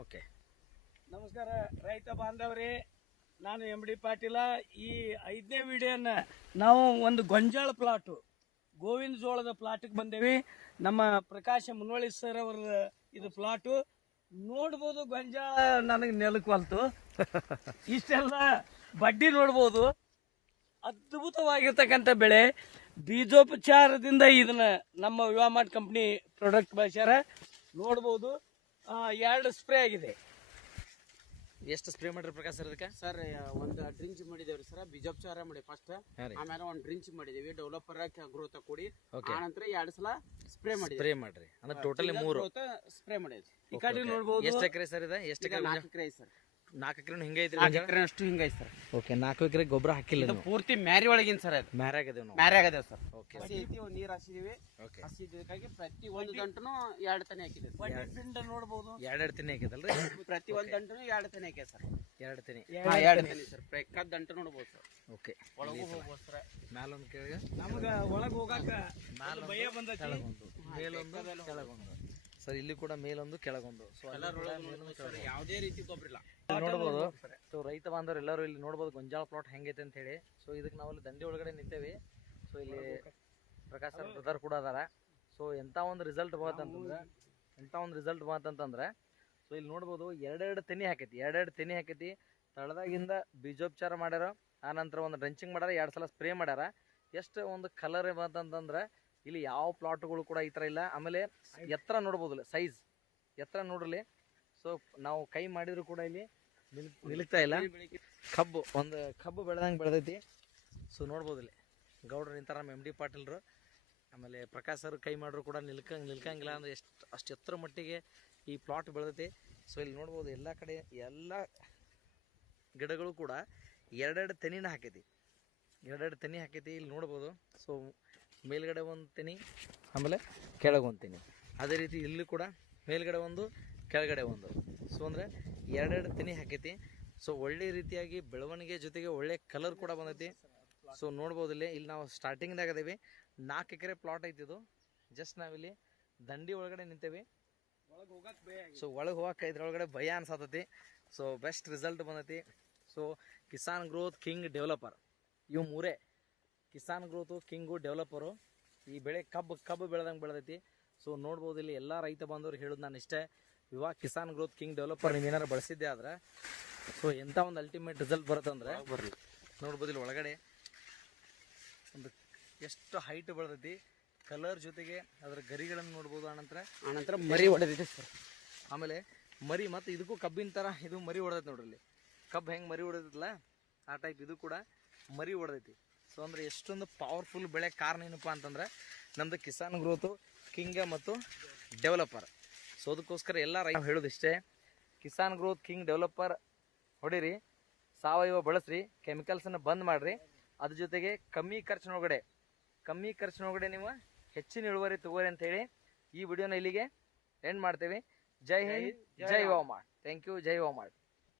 Okay. ನಮಸ್ಕಾರ ರೈತ ಬಾಂಧವರೇ. ನಾನು ಎಂ ಡಿ ಪಾಟೀಲ. ಈ ಐದನೇ ವಿಡಿಯೋನ ನಾವು ಒಂದು ಗೊಂಜಾಳ ಪ್ಲಾಟು ಗೋವಿಂದ ಜೋಳದ ಪ್ಲಾಟಿಗೆ ಬಂದೇವಿ. ನಮ್ಮ ಪ್ರಕಾಶ ಮುನ್ನೋಳಿ ಸರ್ ಅವರ ಇದು ಪ್ಲಾಟು. ನೋಡ್ಬೋದು ಗೊಂಜಾಳ ನನಗೆ ನೆಲಕ್ವಲ್ತು. ಇಷ್ಟೆಲ್ಲ ಬಡ್ಡಿ ನೋಡ್ಬೋದು. ಅದ್ಭುತವಾಗಿರ್ತಕ್ಕಂಥ ಬೆಳೆ. ಬೀಜೋಪಚಾರದಿಂದ ಇದನ್ನ ನಮ್ಮ ವಿವಾಮಾರ್ಟ್ ಕಂಪ್ನಿ ಪ್ರಾಡಕ್ಟ್ ಬಳಸ್ಯಾರ. ನೋಡ್ಬೋದು. ಎರಡು ಸ್ಪ್ರೇ ಆಗಿದೆ. ಎಷ್ಟು ಸ್ಪ್ರೇ ಮಾಡ್ರಿ ಪ್ರಕಾಶ್ ಸರ್ ಅದಕ್ಕೆ ಸರ್ ಒಂದು ಡ್ರಿಂಚ್ ಮಾಡಿದೇವ್ರಿ ಸರ್ ಬೀಜೋಪಚಾರ ಮಾಡಿ ಫಸ್ಟ್ ಆಮೇಲೆ ಒಂದು ಡ್ರಿಂಚ್ ಮಾಡಿದೇವಿ ಡೆವಲಪರ್ ಗ್ರೋತ್ ಕೊಡಿ. ಆನಂತರ ಎರಡು ಸಲ ಸ್ಪ್ರೇ ಮಾಡಿ ಸ್ಪ್ರೇ ಮಾಡ್ರಿ. ಅಂದ್ರೆ ಟೋಟಲಿ ಮೂರು. ಸ್ಪ್ರೇ ಮಾಡಿದ್ರಿ ಈ ಕಡೆ ನೋಡ್ಬೋದು. ಎಷ್ಟು ಎಕರೆ ಸರ್ ಇದೆ? ಎಷ್ಟು ಈಗ ಎಕರೆ ನಾಲ್ಕು ಎಕರೆ ಸರ್. ನಾಲ್ಕು ಎಕರೆ ಹಿಂಗೆ ಐತ್ರಿ ನಾಲ್ಕು ಎಕರೆ ಅಷ್ಟು ಹಿಂಗೈತಿ ಸರ್. ಓಕೆ ನಾಲ್ಕು ಎಕರೆ ಗೊಬ್ಬರ ಹಾಕಿಲ್ಲ ಇದು ನೀವು? ಪೂರ್ತಿ ಮ್ಯಾರಿ ಒಳಗಿನ ಸರ್ ಅದು. ಮ್ಯಾರಾಗದೇವ್ ನಾವು? Marry ಆಗದೇವ್ sir. ಓಕೆ ಹಸಿ ಐತಿ ಒಂದು ನೀರು ಹಸಿದೀವಿ. ಓಕೆ ಹಸಿದಕ್ಕಾಗಿ ಪ್ರತಿ ಒಂದು ದಂಟನು ಎರಡು ತನೆ ಹಾಕಿದೆ ಪಿಂಡ ನೋಡ್ಬೋದು. ಎರಡೆರಡು ತಿನ್ನಿ ಹಾಕಿದಲ್ರಿ ಪ್ರತಿ ಒಂದು ದಂಟನು ಎರಡು ತನೆ ಹಾಕಿದೆ ಸರ್. ಎರಡು ತಿನ್ನಿ ಹಾ ಎರಡು ತನೆ ಸರ್. ಪ್ರಕ್ಕ ದಂಟ ನೋಡ್ಬೋದು ಸರ್. ಓಕೆ ಒಳಗೂ ಹೋಗ್ಬೋದು ಸರ್. ಮ್ಯಾಲೊಂದು ಕೇಳಿ ನಮ್ಗ ಒಳಗ್ ಹೋಗಾಕ ಭಯ ಬಂದೈತಿ. ಮೇಲೊಂದು ಕೆಳಗೊಂದು. ಸರ್ ಇಲ್ಲಿ ಕೂಡ ಮೇಲೊಂದು ಕೆಳಗೊಂದು. ಸೊ ಸರ್ ಯಾವುದೇ ರೀತಿ ನೋಡ್ಬೋದು ಸೊ ರೈತ ಬಾಂಧವರು ಎಲ್ಲರೂ ಇಲ್ಲಿ ನೋಡ್ಬೋದು ಗೊಂಜಾಳ ಪ್ಲಾಟ್ ಹೆಂಗೈತೆ ಅಂತ ಹೇಳಿ. ಸೊ ಇದಕ್ಕೆ ನಾವು ಇಲ್ಲಿ ದಂಡಿ ಒಳಗಡೆ ನಿಂತೇವಿ. ಸೊ ಇಲ್ಲಿ ಪ್ರಕಾಶ್ ಸರ್ ಬ್ರದರ್ ಕೂಡ ಅದಾರ. ಸೊ ಎಂಥ ಒಂದು ರಿಸಲ್ಟ್ ಬಂತಂತಂದ್ರೆ ಎಂಥ ಒಂದು ರಿಸಲ್ಟ್ ಬಂತಂತಂದ್ರೆ ಸೊ ಇಲ್ಲಿ ನೋಡ್ಬೋದು ಎರಡೆರಡು ತೆನಿ ಹಾಕೈತಿ. ಎರಡೆರಡು ತೆನಿ ಹಾಕೈತಿ. ತಳದಾಗಿಂದ ಬೀಜೋಪಚಾರ ಮಾಡ್ಯಾರ. ಆನಂತರ ಒಂದು ಡ್ರೆಂಚಿಂಗ್ ಮಾಡ್ಯಾರ. ಎರಡು ಸಲ ಸ್ಪ್ರೇ ಮಾಡ್ಯಾರ. ಎಷ್ಟು ಒಂದು ಕಲರ್ ಬಂತಂತಂದ್ರೆ ಇಲ್ಲಿ ಯಾವ ಪ್ಲಾಟ್ಗಳು ಕೂಡ ಈ ಥರ ಇಲ್ಲ. ಆಮೇಲೆ ಎತ್ತರ ನೋಡ್ಬೋದಿಲ್ಲ ಸೈಜ್ ಎತ್ತರ ನೋಡ್ರಲಿ ಸೊ ನಾವು ಕೈ ಮಾಡಿದ್ರು ಕೂಡ ಇಲ್ಲಿ ನಿಲ್ ನಿಲ್ತಾ ಇಲ್ಲ. ಕಬ್ಬು ಒಂದು ಕಬ್ಬು ಬೆಳೆದಂಗೆ ಬೆಳೆದೈತಿ. ಸೊ ನೋಡ್ಬೋದು ಇಲ್ಲಿ. ಗೌಡ್ರು ನಿಂತಾರ ನಮ್ಮ ಎಂ ಡಿ ಪಾಟೀಲ್ರು. ಆಮೇಲೆ ಪ್ರಕಾಶ್ ಸರ್ ಕೈ ಮಾಡ್ರು ಕೂಡ ನಿಲ್ಕಂಗೆ ನಿಲ್ಕಂಗಿಲ್ಲ ಅಂದ್ರೆ ಎಷ್ಟು ಅಷ್ಟು ಎತ್ತರ ಮಟ್ಟಿಗೆ ಈ ಪ್ಲಾಟ್ ಬೆಳೆದೈತಿ. ಸೊ ಇಲ್ಲಿ ನೋಡ್ಬೋದು ಎಲ್ಲ ಕಡೆ ಎಲ್ಲ ಗಿಡಗಳು ಕೂಡ ಎರಡೆರಡು ತೆನಿನ ಹಾಕೈತಿ. ಎರಡೆರಡು ತೆನಿ ಹಾಕೈತಿ ಇಲ್ಲಿ ನೋಡ್ಬೋದು. ಸೊ ಮೇಲ್ಗಡೆ ಒಂದು ತೆನಿ ಆಮೇಲೆ ಕೆಳಗೆ ಒಂದು ತೆನಿ ಅದೇ ರೀತಿ ಇಲ್ಲಿ ಕೂಡ ಮೇಲ್ಗಡೆ ಒಂದು, ಕೆಳಗಡೆ ಒಂದು. ಸೊ ಅಂದರೆ ಎರಡೆರಡು ತೆನಿ ಹಾಕೈತಿ. ಸೊ ಒಳ್ಳೆ ರೀತಿಯಾಗಿ ಬೆಳವಣಿಗೆ ಜೊತೆಗೆ ಒಳ್ಳೆ ಕಲರ್ ಕೂಡ ಬಂದೈತಿ. ಸೊ ನೋಡ್ಬೋದು ಇಲ್ಲಿ ಇಲ್ಲಿ ನಾವು ಸ್ಟಾರ್ಟಿಂಗ್ದಾಗ ಅದೇವಿ ನಾಲ್ಕು ಎಕರೆ ಪ್ಲಾಟ್ ಐತಿ ಇದು. ಜಸ್ಟ್ ನಾವಿಲ್ಲಿ ದಂಡಿ ಒಳಗಡೆ ನಿಂತೇವಿ. ಸೊ ಒಳಗೆ ಹೋಗಕ್ಕೆ ಇದ್ರೊಳಗಡೆ ಭಯ ಅನ್ಸತೈತಿ. ಸೊ ಬೆಸ್ಟ್ ರಿಸಲ್ಟ್ ಬಂದೈತಿ. So Kisan growth king developer ಇವು ಮೂರೇ. ಕಿಸಾನ್ ಗ್ರೋತು ಕಿಂಗು ಡೆವಲಪರು ಈ ಬೆಳೆ ಕಬ್ಬು ಕಬ್ಬು ಬೆಳೆದಂಗೆ ಬೆಳೆದೈತಿ. ಸೊ ನೋಡ್ಬೋದು ಇಲ್ಲಿ ಎಲ್ಲ ರೈತ ಬಾಂಧವರು ಹೇಳೋದು ನಾನು ಇಷ್ಟೇ. ಇವಾಗ ಕಿಸಾನ್ ಗ್ರೋತ್ ಕಿಂಗ್ ಡೆವಲಪರ್ ನೀವು ಏನಾರು ಬಳಸಿದ್ದೆ ಆದ್ರೆ ಸೊ ಎಂಥ ಒಂದು ಅಲ್ಟಿಮೇಟ್ ರಿಸಲ್ಟ್ ಬರುತ್ತಂದ್ರೆ ಬರಲಿ. ನೋಡ್ಬೋದು ಇಲ್ಲಿ ಒಳಗಡೆ ಒಂದು ಎಷ್ಟು ಹೈಟ್ ಬೆಳೆದೈತಿ ಕಲರ್ ಜೊತೆಗೆ ಅದರ ಗರಿಗಳನ್ನು ನೋಡ್ಬೋದು ಆನಂತರ. ಆನಂತರ ಮರಿ ಹೊಡೆದಿದೆ ಸರ್ ಆಮೇಲೆ ಮರಿ ಮತ್ತು ಇದಕ್ಕೂ ಕಬ್ಬಿನ ಥರ ಇದು ಮರಿ ಹೊಡೆದೈತೆ ನೋಡ್ರಿ ಇಲ್ಲಿ. ಕಬ್ಬು ಹೆಂಗೆ ಮರಿ ಹೊಡೆದೈತಲ್ಲ ಆ ಟೈಪ್ ಇದು ಕೂಡ ಮರಿ ಹೊಡೆದೈತಿ ಸೊ ಅಂದರೆ ಎಷ್ಟೊಂದು ಪವರ್ಫುಲ್ ಬೆಳೆ ಕಾರಣ ಏನಪ್ಪ ಅಂತಂದ್ರೆ ನಮ್ಮದು ಕಿಸಾನ್ ಗ್ರೋತು ಕಿಂಗ ಮತ್ತು ಡೆವಲಪರ್ ಸೊ ಅದಕ್ಕೋಸ್ಕರ ಎಲ್ಲ ರೈತ ಹೇಳೋದಿಷ್ಟೇ ಕಿಸಾನ್ ಗ್ರೋತ್ ಕಿಂಗ್ ಡೆವಲಪರ್ ಹೊಡೀರಿ ಸಾವಯವ ಬಳಸ್ರಿ ಕೆಮಿಕಲ್ಸನ್ನು ಬಂದ್ ಮಾಡಿರಿ ಅದ್ರ ಜೊತೆಗೆ ಕಮ್ಮಿ ಖರ್ಚಿನೊಳಗಡೆ ಕಮ್ಮಿ ಖರ್ಚಿನೊಳಗಡೆ ನೀವು ಹೆಚ್ಚಿನ ಇಳುವರಿ ತಗೋರಿ ಅಂತ ಹೇಳಿ ಈ ವಿಡಿಯೋನ ಇಲ್ಲಿಗೆ ಎಂಡ್ ಮಾಡ್ತೇವೆ. ಜೈ ಹಿಂದ್ ಜೈ ವಾಮಾರ್ಟ್ ಥ್ಯಾಂಕ್ ಯು ಜೈ ವಾಮಾರ್ಟ್